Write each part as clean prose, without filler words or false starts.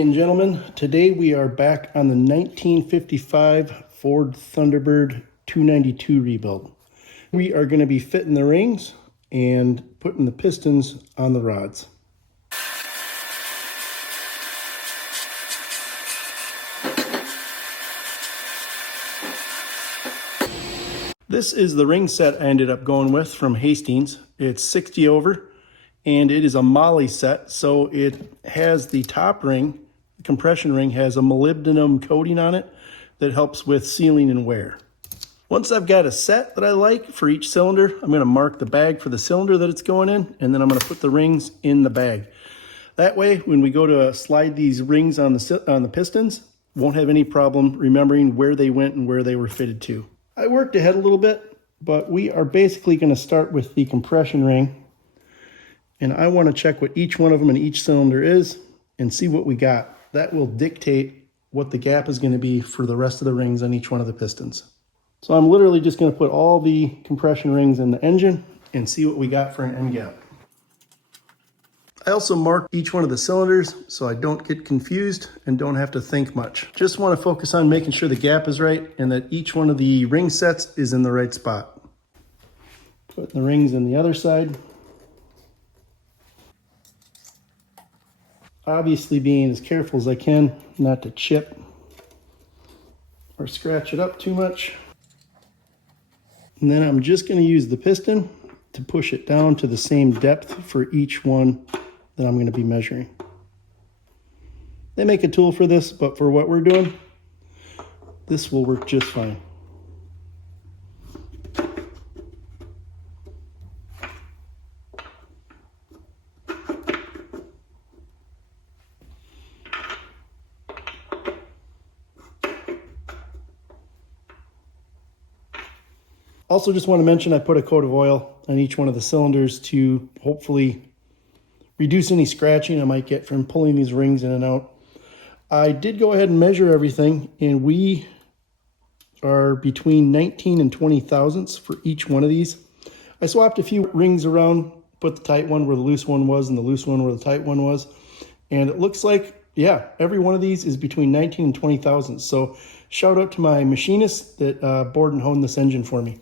and gentlemen, today we are back on the 1955 Ford Thunderbird 292 rebuild. We are going to be fitting the rings and putting the pistons on the rods. This is the ring set I ended up going with from Hastings. It's 60 over. And it is a moly set, so it has the top ring, the compression ring, has a molybdenum coating on it that helps with sealing and wear. Once I've got a set that I like for each cylinder, I'm going to mark the bag for the cylinder that it's going in, and then I'm going to put the rings in the bag. That way, when we go to slide these rings on the pistons, won't have any problem remembering where they went and where they were fitted to. I worked ahead a little bit, but we are basically going to start with the compression ring. And I want to check what each one of them in each cylinder is and see what we got. That will dictate what the gap is going to be for the rest of the rings on each one of the pistons. So I'm literally just going to put all the compression rings in the engine and see what we got for an end gap. I also marked each one of the cylinders so I don't get confused and don't have to think much. Just want to focus on making sure the gap is right and that each one of the ring sets is in the right spot. Putting the rings in the other side. Obviously being as careful as I can not to chip or scratch it up too much. And then I'm just going to use the piston to push it down to the same depth for each one that I'm going to be measuring. They make a tool for this, but for what we're doing, this will work just fine. Also just want to mention I put a coat of oil on each one of the cylinders to hopefully reduce any scratching I might get from pulling these rings in and out. I did go ahead and measure everything, and we are between 19 and 20 thousandths for each one of these. I swapped a few rings around, put the tight one where the loose one was and the loose one where the tight one was. And it looks like, yeah, every one of these is between 19 and 20 thousandths. So shout out to my machinist that bored and honed this engine for me.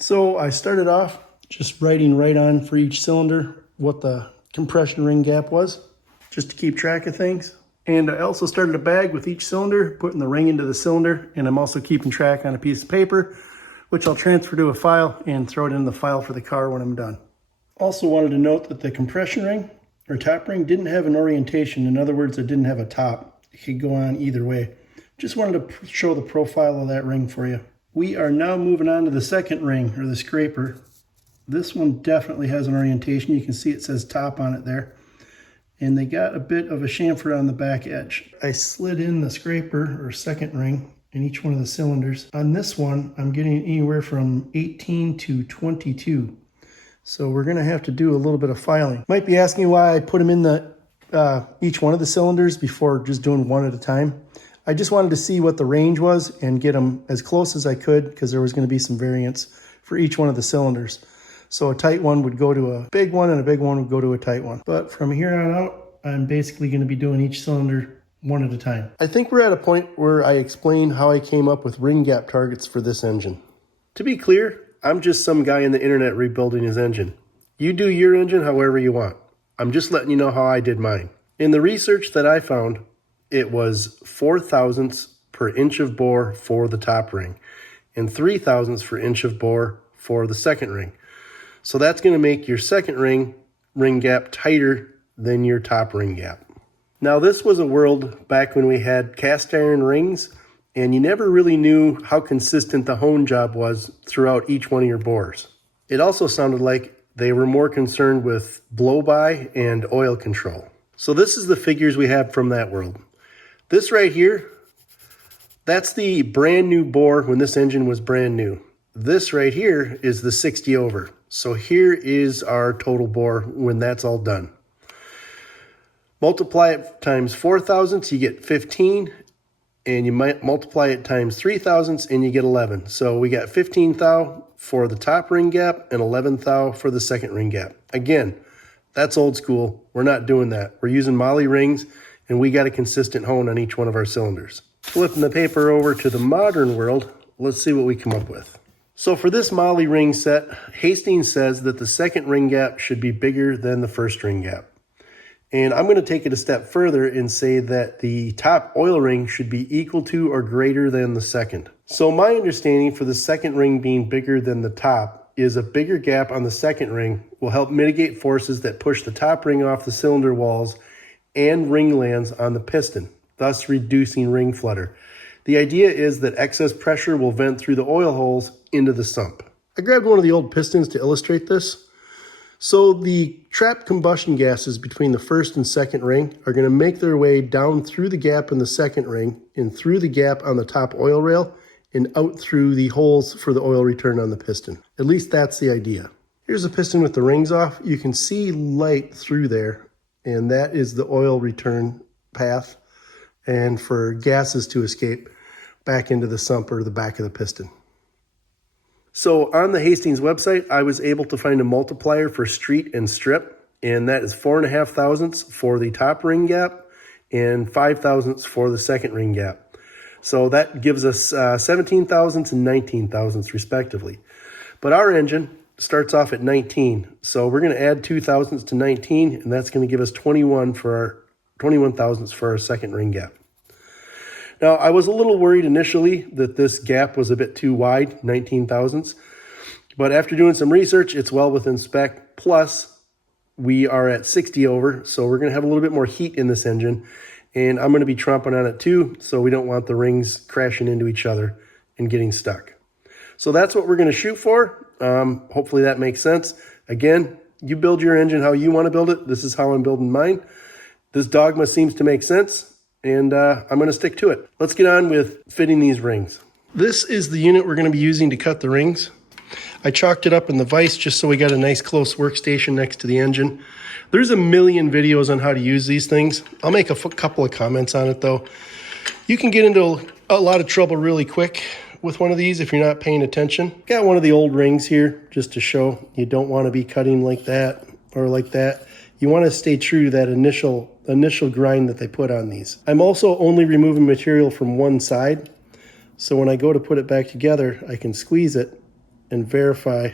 So I started off just writing right on for each cylinder what the compression ring gap was, just to keep track of things. And I also started a bag with each cylinder, putting the ring into the cylinder, and I'm also keeping track on a piece of paper, which I'll transfer to a file and throw it in the file for the car when I'm done. Also wanted to note that the compression ring, or top ring, didn't have an orientation. In other words, it didn't have a top. It could go on either way. Just wanted to show the profile of that ring for you. We are now moving on to the second ring, or the scraper. This one definitely has an orientation. You can see it says top on it there. And they got a bit of a chamfer on the back edge. I slid in the scraper, or second ring, in each one of the cylinders. On this one, I'm getting anywhere from 18 to 22. So we're gonna have to do a little bit of filing. Might be asking why I put them in each one of the cylinders before just doing one at a time. I just wanted to see what the range was and get them as close as I could, because there was going to be some variance for each one of the cylinders. So a tight one would go to a big one and a big one would go to a tight one. But from here on out, I'm basically going to be doing each cylinder one at a time. I think we're at a point where I explain how I came up with ring gap targets for this engine. To be clear, I'm just some guy on the internet rebuilding his engine. You do your engine however you want. I'm just letting you know how I did mine. In the research that I found, it was 4 thousandths per inch of bore for the top ring and 3 thousandths per inch of bore for the second ring. So that's going to make your second ring gap tighter than your top ring gap. Now this was a world back when we had cast iron rings and you never really knew how consistent the hone job was throughout each one of your bores. It also sounded like they were more concerned with blow-by and oil control. So this is the figures we have from that world. This right here, that's the brand new bore when this engine was brand new. This right here is the 60 over. So here is our total bore when that's all done. Multiply it times 4 thousandths, you get 15, and you might multiply it times 3 thousandths and you get 11. So we got 15 thou for the top ring gap and 11 thou for the second ring gap. Again, that's old school. We're not doing that. We're using moly rings, and we got a consistent hone on each one of our cylinders. Flipping the paper over to the modern world, let's see what we come up with. So for this Molle ring set, Hastings says that the second ring gap should be bigger than the first ring gap. And I'm going to take it a step further and say that the top oil ring should be equal to or greater than the second. So my understanding for the second ring being bigger than the top is a bigger gap on the second ring will help mitigate forces that push the top ring off the cylinder walls and ring lands on the piston, thus reducing ring flutter. The idea is that excess pressure will vent through the oil holes into the sump. I grabbed one of the old pistons to illustrate this. So the trapped combustion gases between the first and second ring are going to make their way down through the gap in the second ring and through the gap on the top oil rail and out through the holes for the oil return on the piston. At least that's the idea. Here's a piston with the rings off. You can see light through there, and that is the oil return path and for gases to escape back into the sump or the back of the piston. So on the Hastings website, I was able to find a multiplier for street and strip, and that is 4.5 thousandths for the top ring gap and 5 thousandths for the second ring gap. So that gives us 17 thousandths and 19 thousandths respectively. But our engine starts off at 19, so we're going to add 2 thousandths to 19, and that's going to give us 21 thousandths for our second ring gap. Now, I was a little worried initially that this gap was a bit too wide, 19 thousandths, but after doing some research, it's well within spec. Plus, we are at 60 over, so we're going to have a little bit more heat in this engine, and I'm going to be tromping on it too, so we don't want the rings crashing into each other and getting stuck. So that's what we're going to shoot for. Hopefully that makes sense. Again, you build your engine how you want to build it. This is how I'm building mine. This dogma seems to make sense, and I'm going to stick to it. Let's get on with fitting these rings. This is the unit we're going to be using to cut the rings. I chalked it up in the vise just so we got a nice close workstation next to the engine. There's a million videos on how to use these things. I'll make a couple of comments on it though. You can get into a lot of trouble really quick with one of these if you're not paying attention. Got one of the old rings here just to show you don't want to be cutting like that or like that. You want to stay true to that initial grind that they put on these. I'm also only removing material from one side, so when I go to put it back together, I can squeeze it and verify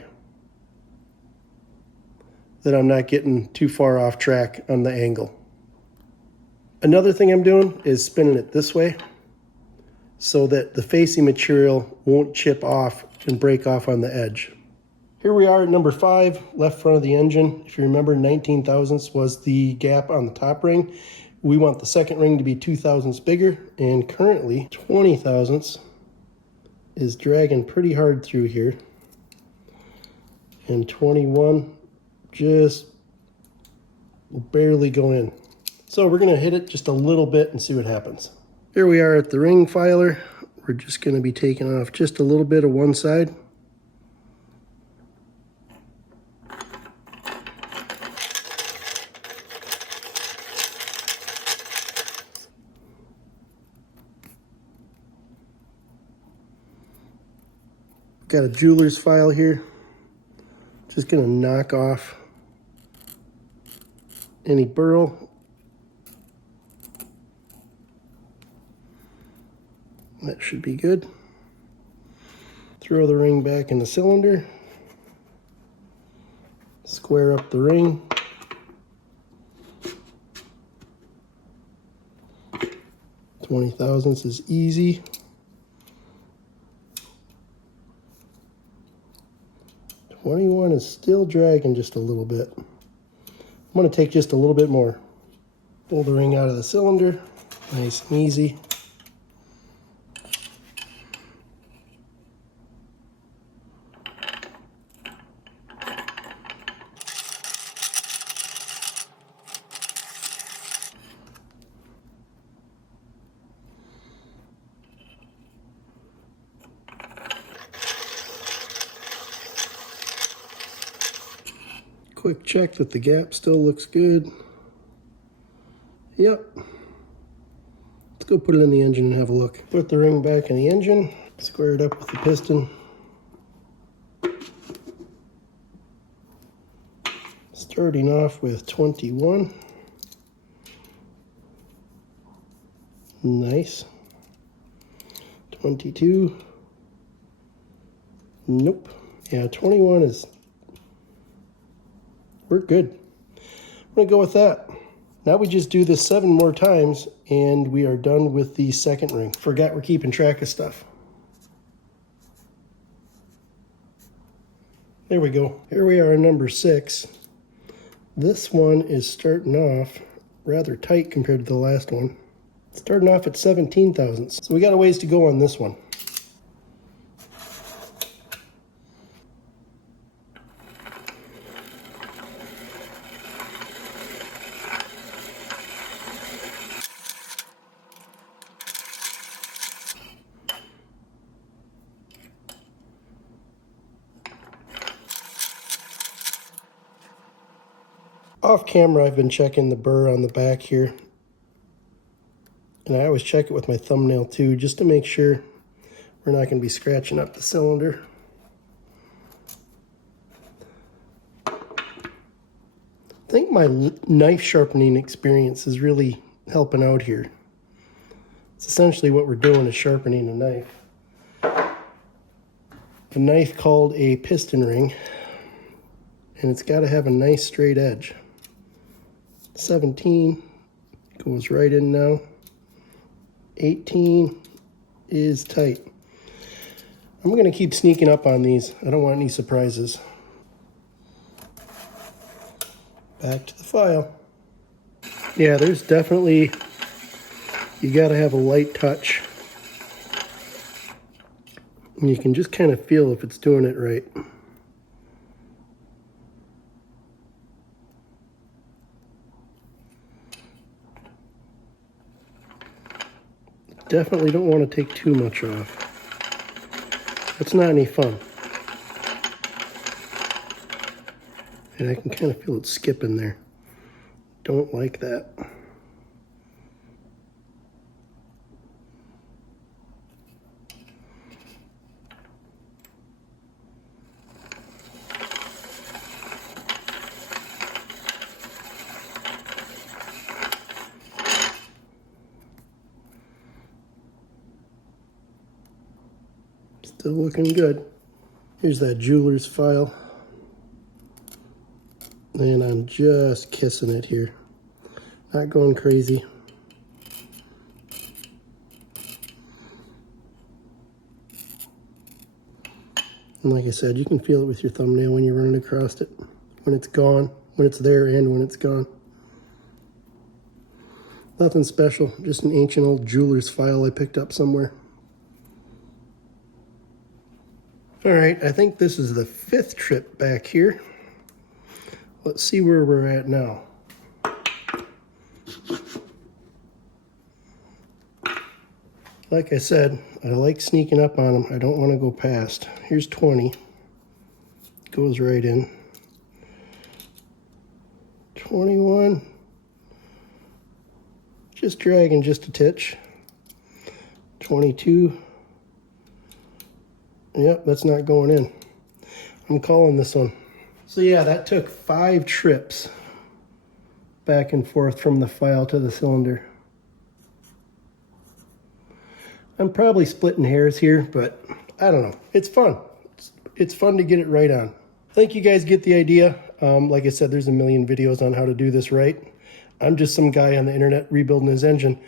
that I'm not getting too far off track on the angle. Another thing I'm doing is spinning it this way so that the facing material won't chip off and break off on the edge. Here we are at number 5, left front of the engine. If you remember, 19 thousandths was the gap on the top ring. We want the second ring to be 2 thousandths bigger, and currently 20 thousandths is dragging pretty hard through here. And 21 just barely go in. So we're going to hit it just a little bit and see what happens. Here we are at the ring filer. We're just going to be taking off just a little bit of one side. Got a jeweler's file here. Just going to knock off any burl. That should be good. Throw the ring back in the cylinder. Square up the ring. $20 thousandths is easy. $21 is still dragging just a little bit. I'm going to take just a little bit more. Pull the ring out of the cylinder. Nice and easy. Quick check that the gap still looks good. Yep. Let's go put it in the engine and have a look. Put the ring back in the engine, square it up with the piston. Starting off with 21. Nice. 22. Nope. Yeah, 21 is... We're good. I'm going to go with that. Now we just do this 7 more times, and we are done with the second ring. Forgot we're keeping track of stuff. There we go. Here we are on number 6. This one is starting off rather tight compared to the last one. Starting off at 17 thousandths. So we got a ways to go on this one. Off camera, I've been checking the burr on the back here. And I always check it with my thumbnail too, just to make sure we're not going to be scratching up the cylinder. I think my knife sharpening experience is really helping out here. It's essentially what we're doing is sharpening a knife. A knife called a piston ring, and it's got to have a nice straight edge. 17 goes right in now. 18 is tight. I'm going to keep sneaking up on these. I don't want any surprises. Back to the file. Yeah, there's definitely, you got to have a light touch. And you can just kind of feel if it's doing it right. Definitely don't want to take too much off. It's not any fun. And I can kind of feel it skipping there. Don't like that. Still looking good. Here's that jeweler's file. And I'm just kissing it here. Not going crazy. And like I said, you can feel it with your thumbnail when you're running across it. When it's gone, when it's there, and when it's gone. Nothing special, just an ancient old jeweler's file I picked up somewhere. All right, I think this is the 5th trip back here. Let's see where we're at now. Like I said, I like sneaking up on them. I don't want to go past. Here's 20. Goes right in. 21. Just dragging just a titch. 22. Yep, that's not going in. I'm calling this one. So yeah, that took 5 trips back and forth from the file to the cylinder. I'm probably splitting hairs here, but I don't know. It's fun. It's fun to get it right on. I think you guys get the idea. Like I said, there's a million videos on how to do this right. I'm just some guy on the internet rebuilding his engine.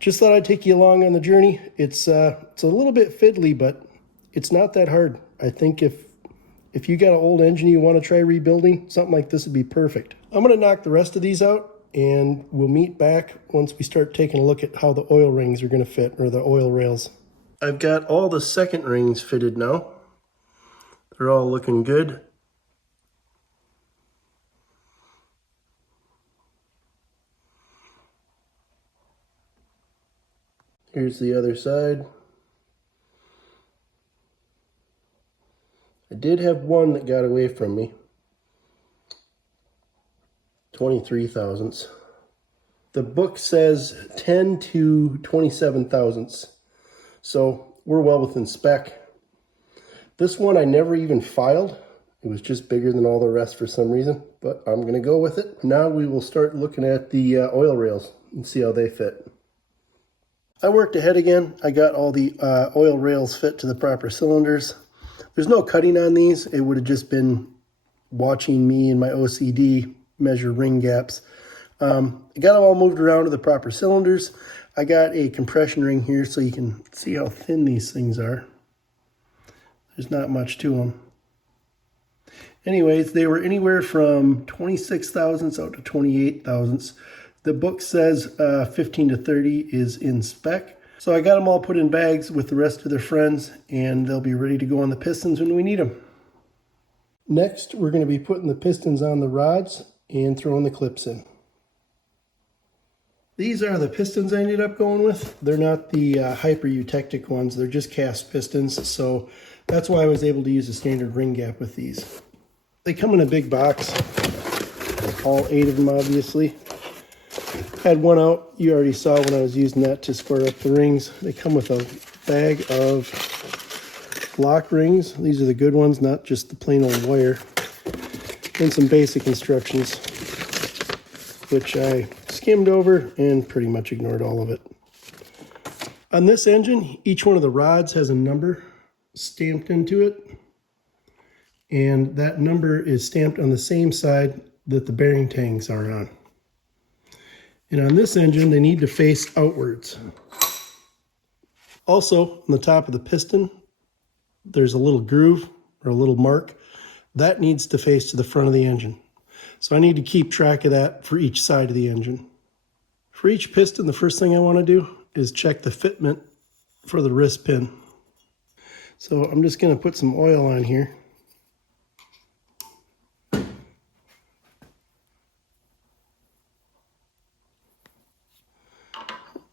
Just thought I'd take you along on the journey. It's a little bit fiddly, but it's not that hard. I think if you got an old engine you want to try rebuilding, something like this would be perfect. I'm going to knock the rest of these out, and we'll meet back once we start taking a look at how the oil rings are going to fit, or the oil rails. I've got all the second rings fitted now. They're all looking good. Here's the other side. I did have one that got away from me. 23 thousandths. The book says 10 to 27 thousandths. So we're well within spec. This one I never even filed. It was just bigger than all the rest for some reason, but I'm going to go with it. Now we will start looking at the oil rails and see how they fit. I worked ahead again. I got all the oil rails fit to the proper cylinders. There's no cutting on these. It would have just been watching me and my OCD measure ring gaps. I got it all moved around to the proper cylinders. I got a compression ring here so you can see how thin these things are. There's not much to them. Anyways, they were anywhere from 26 thousandths out to 28 thousandths. The book says 15 to 30 is in spec. So I got them all put in bags with the rest of their friends, and they'll be ready to go on the Pistons when we need them. Next, we're going to be putting the pistons on the rods and throwing the clips in. These are the pistons I ended up going with. They're not the hyper eutectic ones. They're just cast pistons, so that's why I was able to use a standard ring gap with these. They come in a big box, all 8 of them obviously. Had one out, you already saw when I was using that to square up the rings. They come with a bag of block rings. These are the good ones, not just the plain old wire. And some basic instructions, which I skimmed over and pretty much ignored all of it. On this engine, each one of the rods has a number stamped into it. And that number is stamped on the same side that the bearing tangs are on. And on this engine, they need to face outwards. Also, on the top of the piston, there's a little groove or a little mark. That needs to face to the front of the engine. So I need to keep track of that for each side of the engine. For each piston, the first thing I want to do is check the fitment for the wrist pin. So I'm just going to put some oil on here.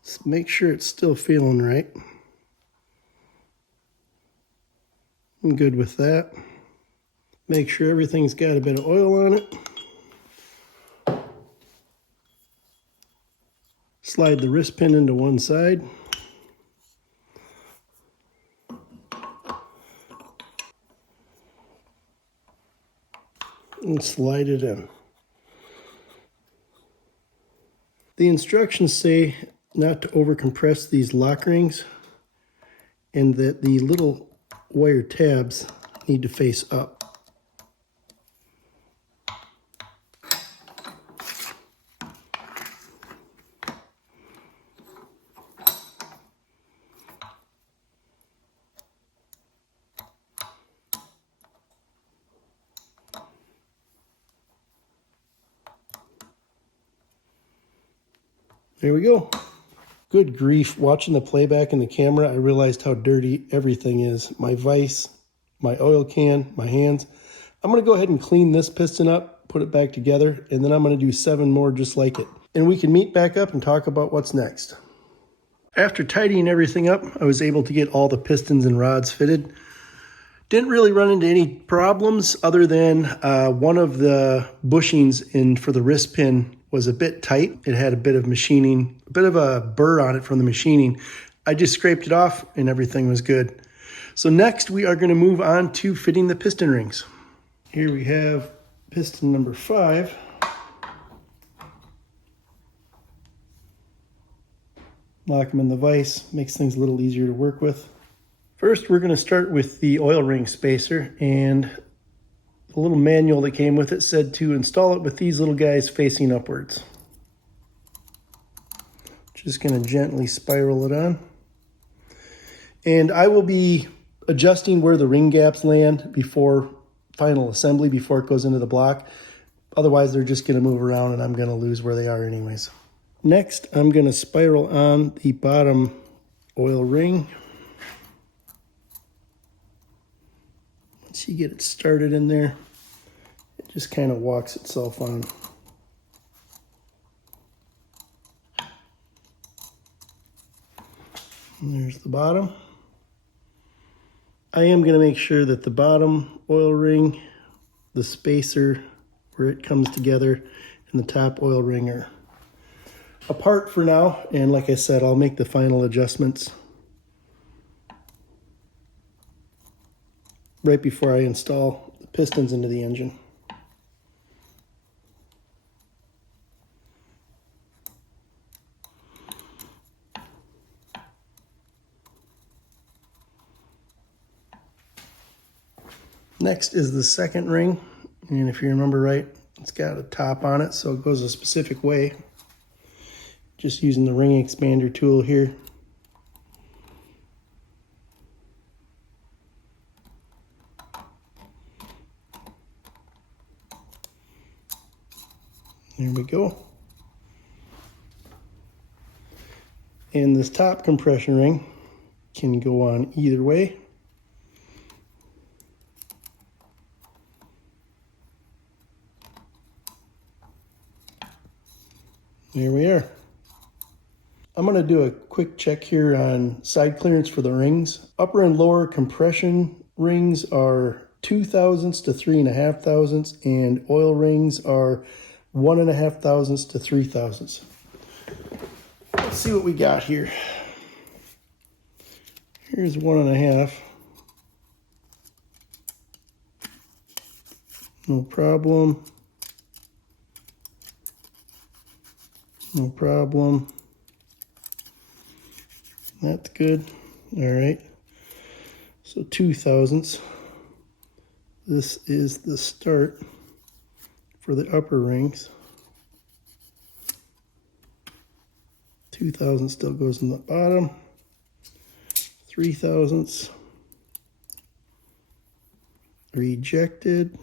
Let's make sure it's still feeling right. I'm good with that. Make sure everything's got a bit of oil on it. Slide the wrist pin into one side. And slide it in. The instructions say not to overcompress these lock rings and that the little wire tabs need to face up. There we go. Good grief, watching the playback in the camera, I realized how dirty everything is. My vise, my oil can, my hands. I'm gonna go ahead and clean this piston up, put it back together, and then I'm gonna do 7 more just like it. And we can meet back up and talk about what's next. After tidying everything up, I was able to get all the pistons and rods fitted. Didn't really run into any problems other than one of the bushings for the wrist pin was a bit tight. It had a bit of machining, a bit of a burr on it from the machining. I just scraped it off and everything was good. So next we are going to move on to fitting the piston rings. Here we have piston number 5. Lock them in the vise, makes things a little easier to work with. First, we're going to start with the oil ring spacer, and the little manual that came with it said to install it with these little guys facing upwards. Just going to gently spiral it on. And I will be adjusting where the ring gaps land before final assembly, before it goes into the block. Otherwise, they're just going to move around and I'm going to lose where they are anyways. Next, I'm going to spiral on the bottom oil ring. Once you get it started in there, it just kind of walks itself on. And there's the bottom. I am going to make sure that the bottom oil ring, the spacer where it comes together, and the top oil ring are apart for now. And like I said, I'll make the final adjustments right before I install the pistons into the engine. Next is the second ring. And if you remember right, it's got a top on it, so it goes a specific way. Just using the ring expander tool here. There we go. And this top compression ring can go on either way. There we are. I'm going to do a quick check here on side clearance for the rings. Upper and lower compression rings are 2 thousandths to 3.5 thousandths, and oil rings are 1.5 thousandths to 3 thousandths. Let's see what we got here. Here's 1.5. No problem. No problem. That's good. All right. So 2 thousandths. This is the start for the upper rings. 2 thousandths still goes in the bottom. 3 thousandths. Rejected.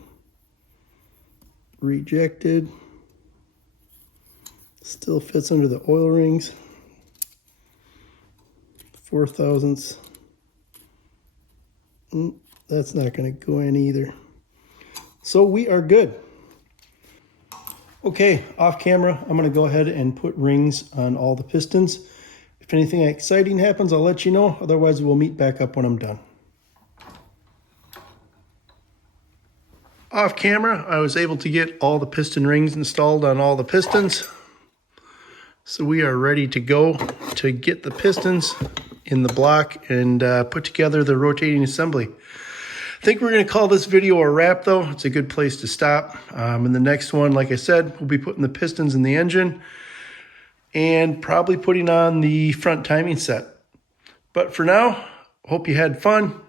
Rejected. Still fits under the oil rings. 4 thousandths. That's not going to go in either. So we are good. Okay, off camera, I'm going to go ahead and put rings on all the pistons. If anything exciting happens, I'll let you know. Otherwise, we'll meet back up when I'm done. Off camera, I was able to get all the piston rings installed on all the pistons. So we are ready to go to get the pistons in the block and put together the rotating assembly. I think we're going to call this video a wrap, though. It's a good place to stop. In the next one, like I said, we'll be putting the pistons in the engine and probably putting on the front timing set. But for now, hope you had fun.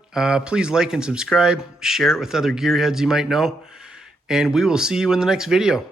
Please like and subscribe, share it with other gearheads you might know, and we will see you in the next video.